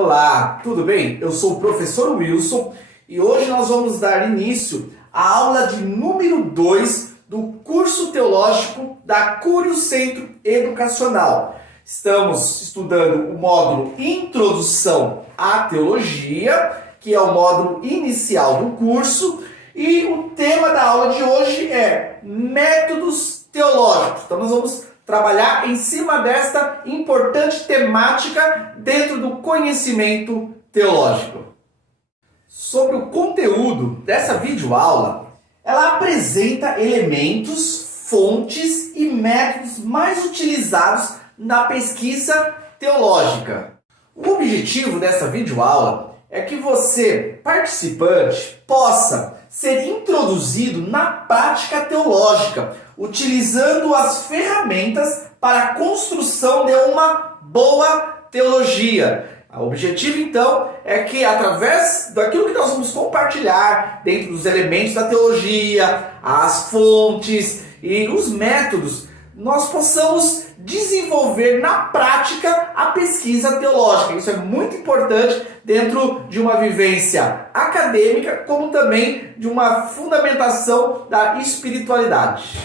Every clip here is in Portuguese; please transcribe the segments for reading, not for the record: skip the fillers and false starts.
Olá, tudo bem? Eu sou o professor Wilson e hoje nós vamos dar início à aula de número 2 do curso teológico da Cúrio Centro Educacional. Estamos estudando o módulo Introdução à Teologia, que é o módulo inicial do curso, e o tema da aula de hoje é Métodos Teológicos. Então nós vamos trabalhar em cima desta importante temática dentro do conhecimento teológico. Sobre o conteúdo dessa videoaula, ela apresenta elementos, fontes e métodos mais utilizados na pesquisa teológica. O objetivo dessa videoaula é que você, participante, possa ser introduzido na prática teológica, utilizando as ferramentas para a construção de uma boa teologia. O objetivo, então, é que através daquilo que nós vamos compartilhar dentro dos elementos da teologia, as fontes e os métodos, nós possamos desenvolver na prática a pesquisa teológica. Isso é muito importante dentro de uma vivência acadêmica, como também de uma fundamentação da espiritualidade.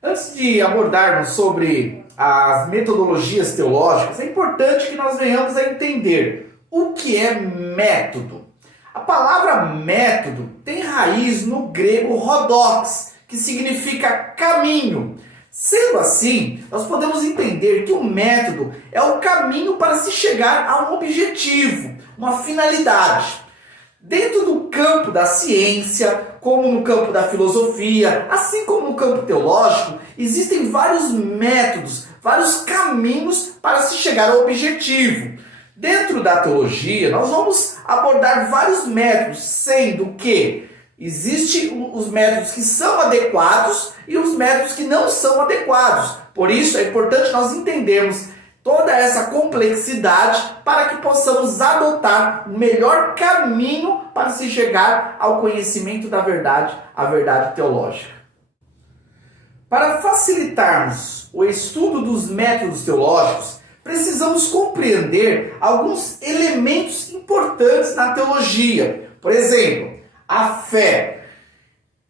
Antes de abordarmos sobre as metodologias teológicas, é importante que nós venhamos a entender o que é método. A palavra método tem raiz no grego rhodos, que significa caminho. Sendo assim, nós podemos entender que o método é o caminho para se chegar a um objetivo, uma finalidade. Dentro do campo da ciência, como no campo da filosofia, assim como no campo teológico, existem vários métodos, vários caminhos para se chegar ao objetivo. Dentro da teologia, nós vamos abordar vários métodos, sendo que existem os métodos que são adequados e os métodos que não são adequados. Por isso, é importante nós entendermos toda essa complexidade para que possamos adotar o melhor caminho para se chegar ao conhecimento da verdade, a verdade teológica. Para facilitarmos o estudo dos métodos teológicos, precisamos compreender alguns elementos importantes na teologia. Por exemplo, a fé.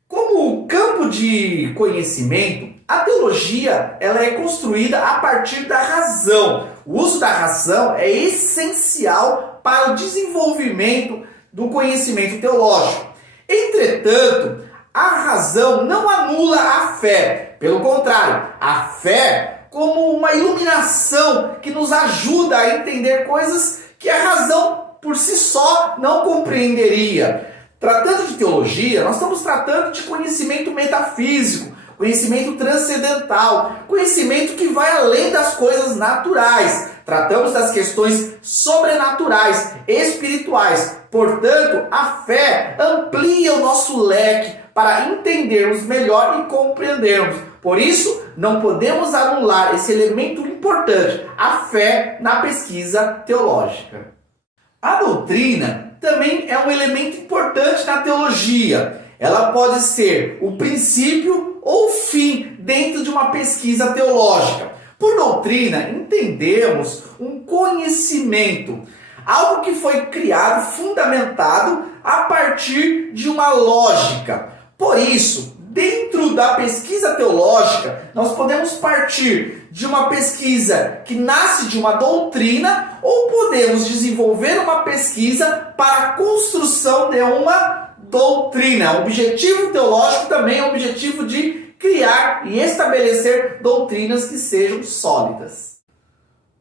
Como campo de conhecimento, a teologia ela é construída a partir da razão. O uso da razão é essencial para o desenvolvimento do conhecimento teológico. Entretanto, a razão não anula a fé. Pelo contrário, a fé como uma iluminação que nos ajuda a entender coisas que a razão por si só não compreenderia. Tratando de teologia, nós estamos tratando de conhecimento metafísico, conhecimento transcendental, conhecimento que vai além das coisas naturais. Tratamos das questões sobrenaturais, espirituais. Portanto, a fé amplia o nosso leque para entendermos melhor e compreendermos. Por isso, não podemos anular esse elemento importante, a fé, na pesquisa teológica. A doutrina também é um elemento importante na teologia. Ela pode ser o princípio ou o fim dentro de uma pesquisa teológica. Por doutrina, entendemos um conhecimento, algo que foi criado, fundamentado a partir de uma lógica. Por isso, dentro da pesquisa teológica, nós podemos partir de uma pesquisa que nasce de uma doutrina ou podemos desenvolver uma pesquisa para a construção de uma doutrina. O objetivo teológico também é o objetivo de criar e estabelecer doutrinas que sejam sólidas.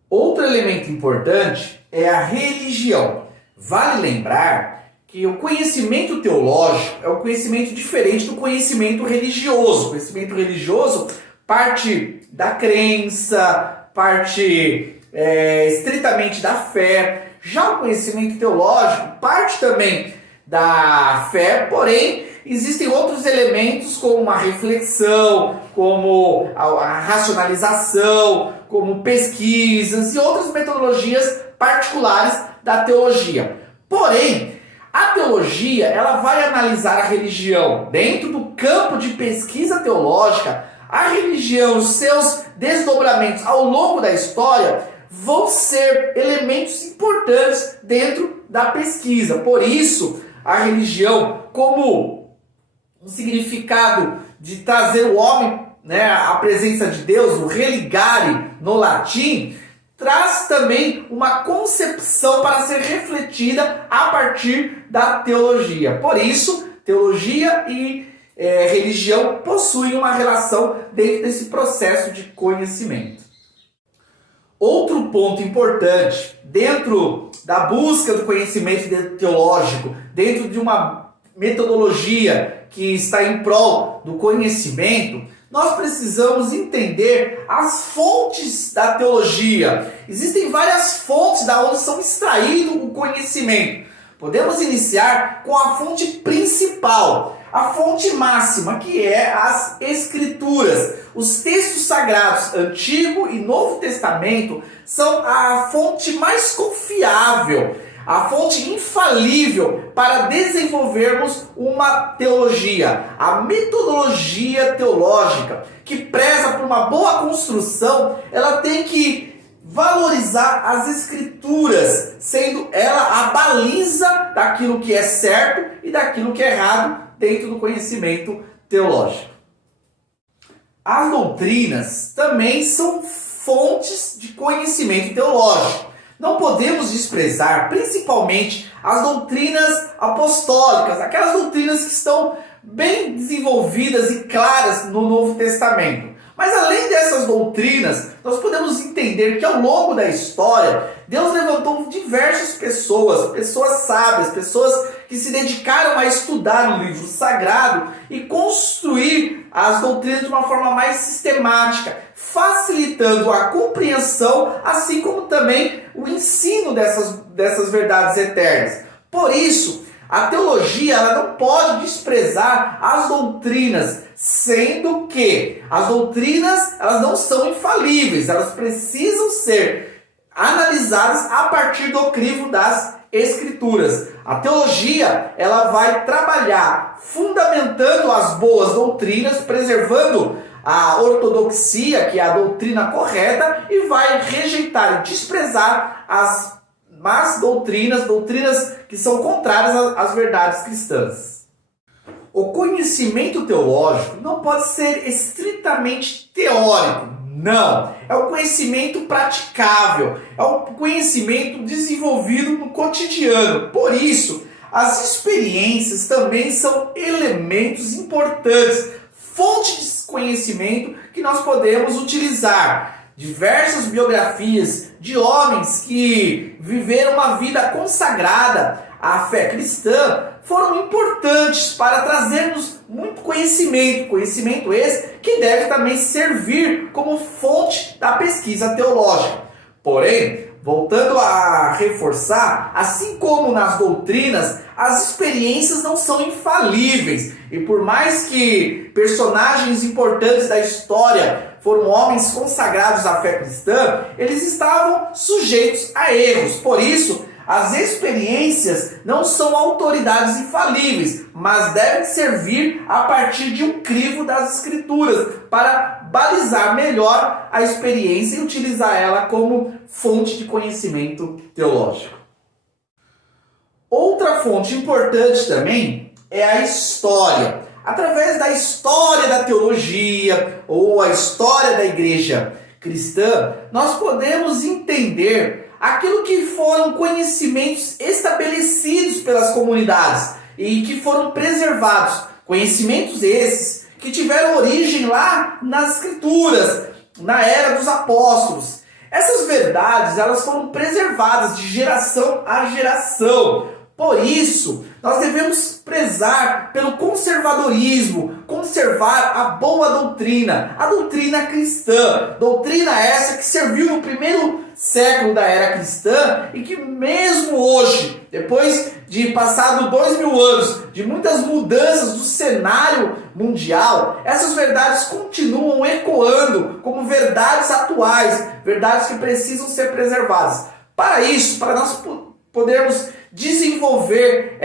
Outro elemento importante é a religião. Vale lembrar que o conhecimento teológico é um conhecimento diferente do conhecimento religioso. O conhecimento religioso parte da crença, parte estritamente da fé. Já o conhecimento teológico parte também da fé, porém existem outros elementos como a reflexão, como a racionalização, como pesquisas e outras metodologias particulares da teologia. Porém, a teologia ela vai analisar a religião dentro do campo de pesquisa teológica. A religião, os seus desdobramentos ao longo da história vão ser elementos importantes dentro da pesquisa. Por isso, a religião, como um significado de trazer o homem, né, à presença de Deus, o religare no latim, traz também uma concepção para ser refletida a partir da teologia. Por isso, teologia e religião possuem uma relação dentro desse processo de conhecimento. Outro ponto importante, dentro da busca do conhecimento teológico, dentro de uma metodologia que está em prol do conhecimento, nós precisamos entender as fontes da teologia. Existem várias fontes da onde são extraído o conhecimento. Podemos iniciar com a fonte principal, a fonte máxima, que é as Escrituras. Os textos sagrados, Antigo e Novo Testamento, são a fonte mais confiável, a fonte infalível para desenvolvermos uma teologia, a metodologia teológica, que preza por uma boa construção. Ela tem que valorizar as Escrituras, sendo ela a baliza daquilo que é certo e daquilo que é errado dentro do conhecimento teológico. As doutrinas também são fontes de conhecimento teológico. Não podemos desprezar, principalmente, as doutrinas apostólicas, aquelas doutrinas que estão bem desenvolvidas e claras no Novo Testamento. Mas além dessas doutrinas, nós podemos entender que ao longo da história, Deus levantou diversas pessoas, pessoas sábias, pessoas que se dedicaram a estudar o livro sagrado e construir as doutrinas de uma forma mais sistemática, facilitando a compreensão, assim como também o ensino dessas verdades eternas. Por isso, a teologia ela não pode desprezar as doutrinas, sendo que as doutrinas elas não são infalíveis, elas precisam ser analisadas a partir do crivo das Escrituras. A teologia ela vai trabalhar fundamentando as boas doutrinas, preservando a ortodoxia, que é a doutrina correta, e vai rejeitar e desprezar as más doutrinas que são contrárias às verdades cristãs. O conhecimento teológico não pode ser estritamente teórico, não. É um conhecimento praticável, é um conhecimento desenvolvido no cotidiano. Por isso, as experiências também são elementos importantes, fontes de conhecimento que nós podemos utilizar. Diversas biografias de homens que viveram uma vida consagrada à fé cristã foram importantes para trazermos muito conhecimento esse que deve também servir como fonte da pesquisa teológica. Porém, voltando a reforçar, assim como nas doutrinas, as experiências não são infalíveis. E por mais que personagens importantes da história foram homens consagrados à fé cristã, eles estavam sujeitos a erros. Por isso, as experiências não são autoridades infalíveis, mas devem servir a partir de um crivo das Escrituras para balizar melhor a experiência e utilizar ela como fonte de conhecimento teológico. Outra fonte importante também é a história. Através da história da teologia ou a história da igreja cristã, nós podemos entender aquilo que foram conhecimentos estabelecidos pelas comunidades e que foram preservados. Conhecimentos esses que tiveram origem lá nas Escrituras, na era dos apóstolos. Essas verdades elas foram preservadas de geração a geração. Por isso, nós devemos prezar pelo conservadorismo, conservar a boa doutrina, a doutrina cristã. Doutrina essa que serviu no primeiro século da era cristã e que mesmo hoje, depois de passado 2000 anos, de muitas mudanças do cenário mundial, essas verdades continuam ecoando como verdades atuais, verdades que precisam ser preservadas. Para isso, para nós podermos desenvolver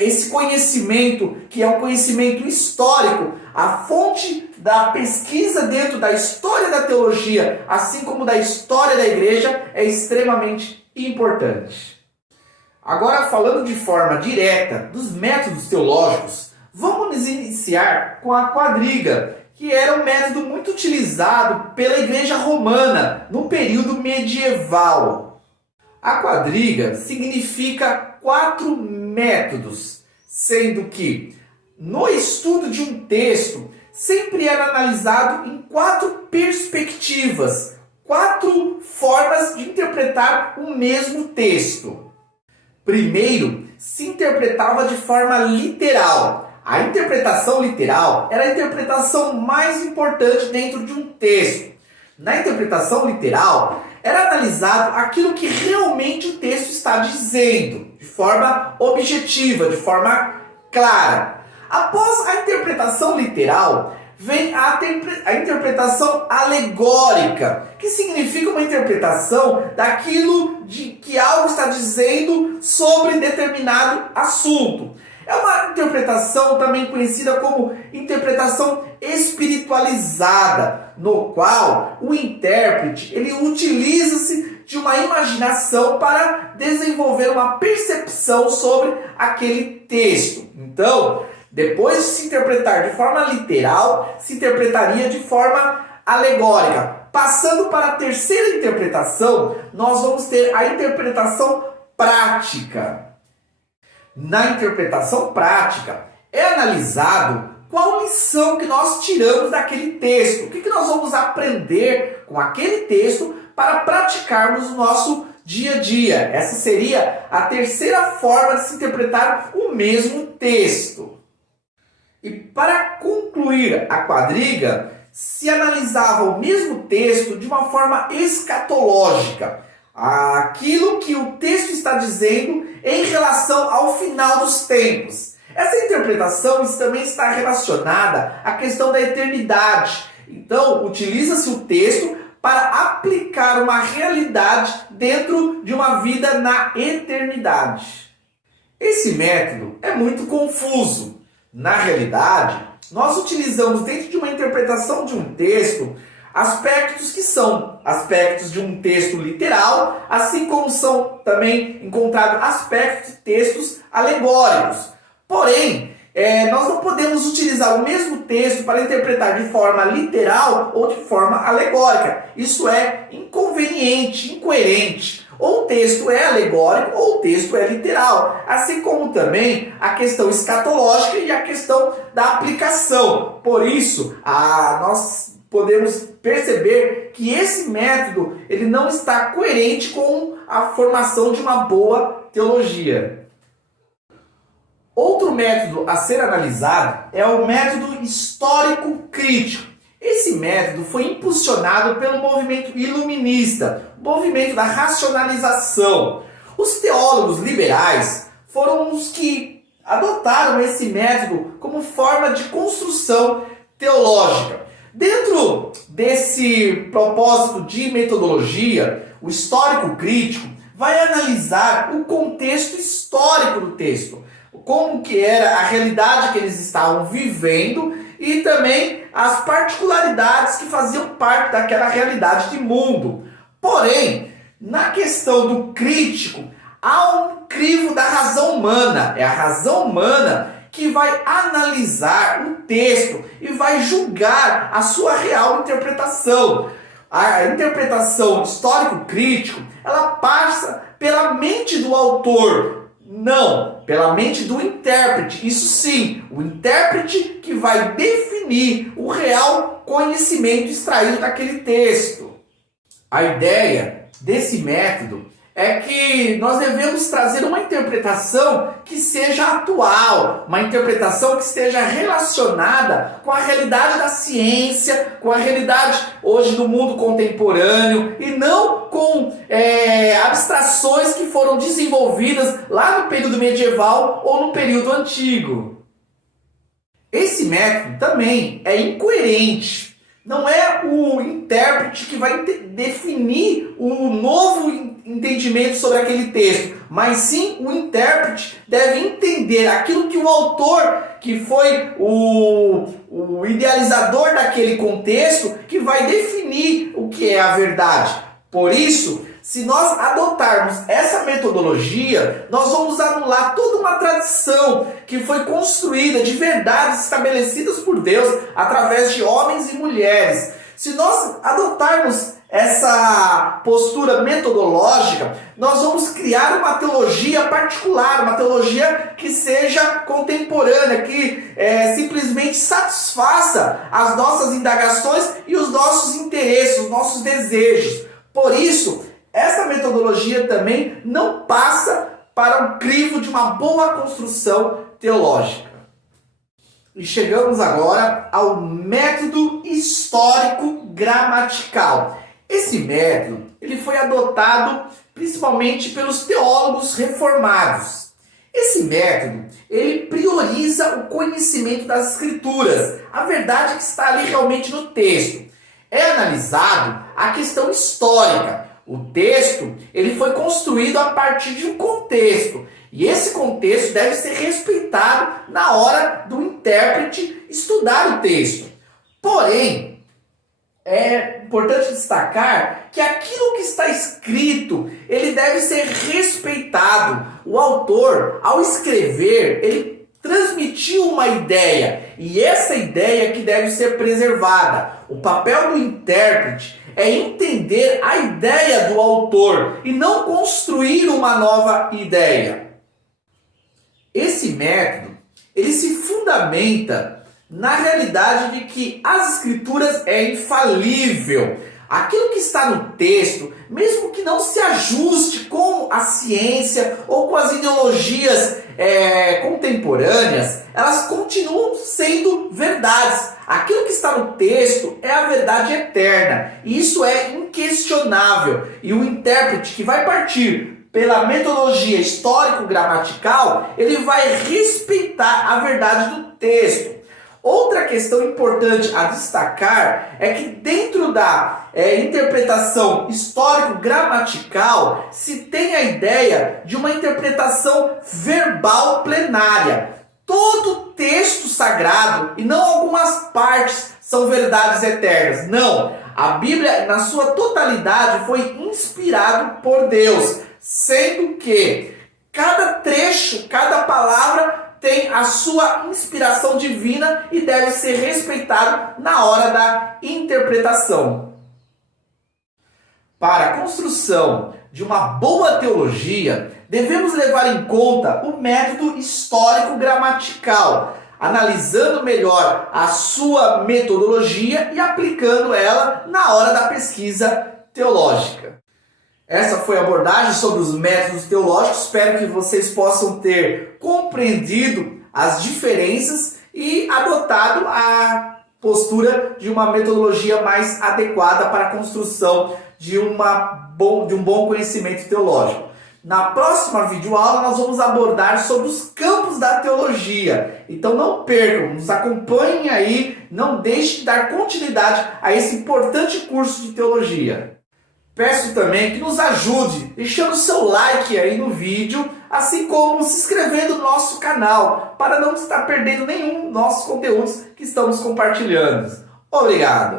esse conhecimento, que é um conhecimento histórico, a fonte da pesquisa dentro da história da teologia, assim como da história da igreja, é extremamente importante. Agora, falando de forma direta dos métodos teológicos, vamos iniciar com a quadriga, que era um método muito utilizado pela igreja romana no período medieval. A quadriga significa 4 métodos, sendo que no estudo de um texto sempre era analisado em 4 perspectivas, 4 formas de interpretar o mesmo texto. Primeiro, se interpretava de forma literal. A interpretação literal era a interpretação mais importante dentro de um texto. Na interpretação literal, era analisado aquilo que realmente o texto está dizendo, de forma objetiva, de forma clara. Após a interpretação literal, vem a interpretação alegórica, que significa uma interpretação daquilo que algo está dizendo sobre determinado assunto. É uma interpretação também conhecida como interpretação espiritualizada, no qual o intérprete ele utiliza-se de uma imaginação para desenvolver uma percepção sobre aquele texto. Então, depois de se interpretar de forma literal, se interpretaria de forma alegórica. Passando para a terceira interpretação, nós vamos ter a interpretação prática. Na interpretação prática, é analisado qual lição que nós tiramos daquele texto. O que nós vamos aprender com aquele texto para praticarmos o nosso dia a dia. Essa seria a terceira forma de se interpretar o mesmo texto. E para concluir a quadriga, se analisava o mesmo texto de uma forma escatológica. Aquilo que o texto está dizendo em relação ao final dos tempos. Essa interpretação também está relacionada à questão da eternidade. Então, utiliza-se o texto para aplicar uma realidade dentro de uma vida na eternidade. Esse método é muito confuso. Na realidade, nós utilizamos dentro de uma interpretação de um texto aspectos que são aspectos de um texto literal, assim como são também encontrados aspectos de textos alegóricos. Porém, nós não podemos utilizar o mesmo texto para interpretar de forma literal ou de forma alegórica. Isso é inconveniente, incoerente. Ou o texto é alegórico ou o texto é literal. Assim como também a questão escatológica e a questão da aplicação. Por isso, nós podemos perceber que esse método ele não está coerente com a formação de uma boa teologia. Outro método a ser analisado é o método histórico-crítico. Esse método foi impulsionado pelo movimento iluminista, o movimento da racionalização. Os teólogos liberais foram os que adotaram esse método como forma de construção teológica. Dentro desse propósito de metodologia, o histórico-crítico vai analisar o contexto histórico do texto, como que era a realidade que eles estavam vivendo e também as particularidades que faziam parte daquela realidade de mundo. Porém, na questão do crítico, há um crivo da razão humana. É a razão humana que vai analisar o texto e vai julgar a sua real interpretação. A interpretação histórico-crítico, ela passa pela mente do autor, não pela mente do intérprete. Isso sim, o intérprete que vai definir o real conhecimento extraído daquele texto. A ideia desse método é que nós devemos trazer uma interpretação que seja atual, uma interpretação que esteja relacionada com a realidade da ciência, com a realidade hoje do mundo contemporâneo e não com abstrações que foram desenvolvidas lá no período medieval ou no período antigo. Esse método também é incoerente. Não é o intérprete que vai definir o novo entendimento sobre aquele texto, mas sim o intérprete deve entender aquilo que o autor, que foi o idealizador daquele contexto, que vai definir o que é a verdade. Por isso, se nós adotarmos essa metodologia, nós vamos anular toda uma tradição que foi construída de verdades estabelecidas por Deus através de homens e mulheres. Se nós adotarmos essa postura metodológica, nós vamos criar uma teologia particular, uma teologia que seja contemporânea, que simplesmente satisfaça as nossas indagações e os nossos interesses, os nossos desejos. Por isso, essa metodologia também não passa para o crivo de uma boa construção teológica. E chegamos agora ao método histórico-gramatical. Esse método ele foi adotado principalmente pelos teólogos reformados. Esse método ele prioriza o conhecimento das escrituras, a verdade que está ali realmente no texto. É analisado a questão histórica. O texto ele foi construído a partir de um contexto. E esse contexto deve ser respeitado na hora do intérprete estudar o texto. Porém, é importante destacar que aquilo que está escrito, ele deve ser respeitado. O autor, ao escrever, ele transmitiu uma ideia. E essa ideia que deve ser preservada. O papel do intérprete é entender a ideia do autor e não construir uma nova ideia. Esse método, ele se fundamenta na realidade de que as escrituras é infalível. Aquilo que está no texto, mesmo que não se ajuste com a ciência ou com as ideologias contemporâneas, elas continuam sendo verdades. Aquilo que está no texto é a verdade eterna. E isso é inquestionável. E o intérprete que vai partir pela metodologia histórico-gramatical, ele vai respeitar a verdade do texto. Outra questão importante a destacar é que dentro da interpretação histórico-gramatical se tem a ideia de uma interpretação verbal plenária. Todo texto sagrado, e não algumas partes, são verdades eternas. Não, a Bíblia na sua totalidade foi inspirado por Deus, sendo que cada trecho, cada palavra tem a sua inspiração divina e deve ser respeitado na hora da interpretação. Para a construção de uma boa teologia, devemos levar em conta o método histórico-gramatical, analisando melhor a sua metodologia e aplicando ela na hora da pesquisa teológica. Essa foi a abordagem sobre os métodos teológicos. Espero que vocês possam ter compreendido as diferenças e adotado a postura de uma metodologia mais adequada para a construção de um bom conhecimento teológico. Na próxima videoaula nós vamos abordar sobre os campos da teologia. Então não percam, nos acompanhem aí, não deixe de dar continuidade a esse importante curso de teologia. Peço também que nos ajude deixando seu like aí no vídeo, assim como se inscrevendo no nosso canal, para não estar perdendo nenhum dos nossos conteúdos que estamos compartilhando. Obrigado!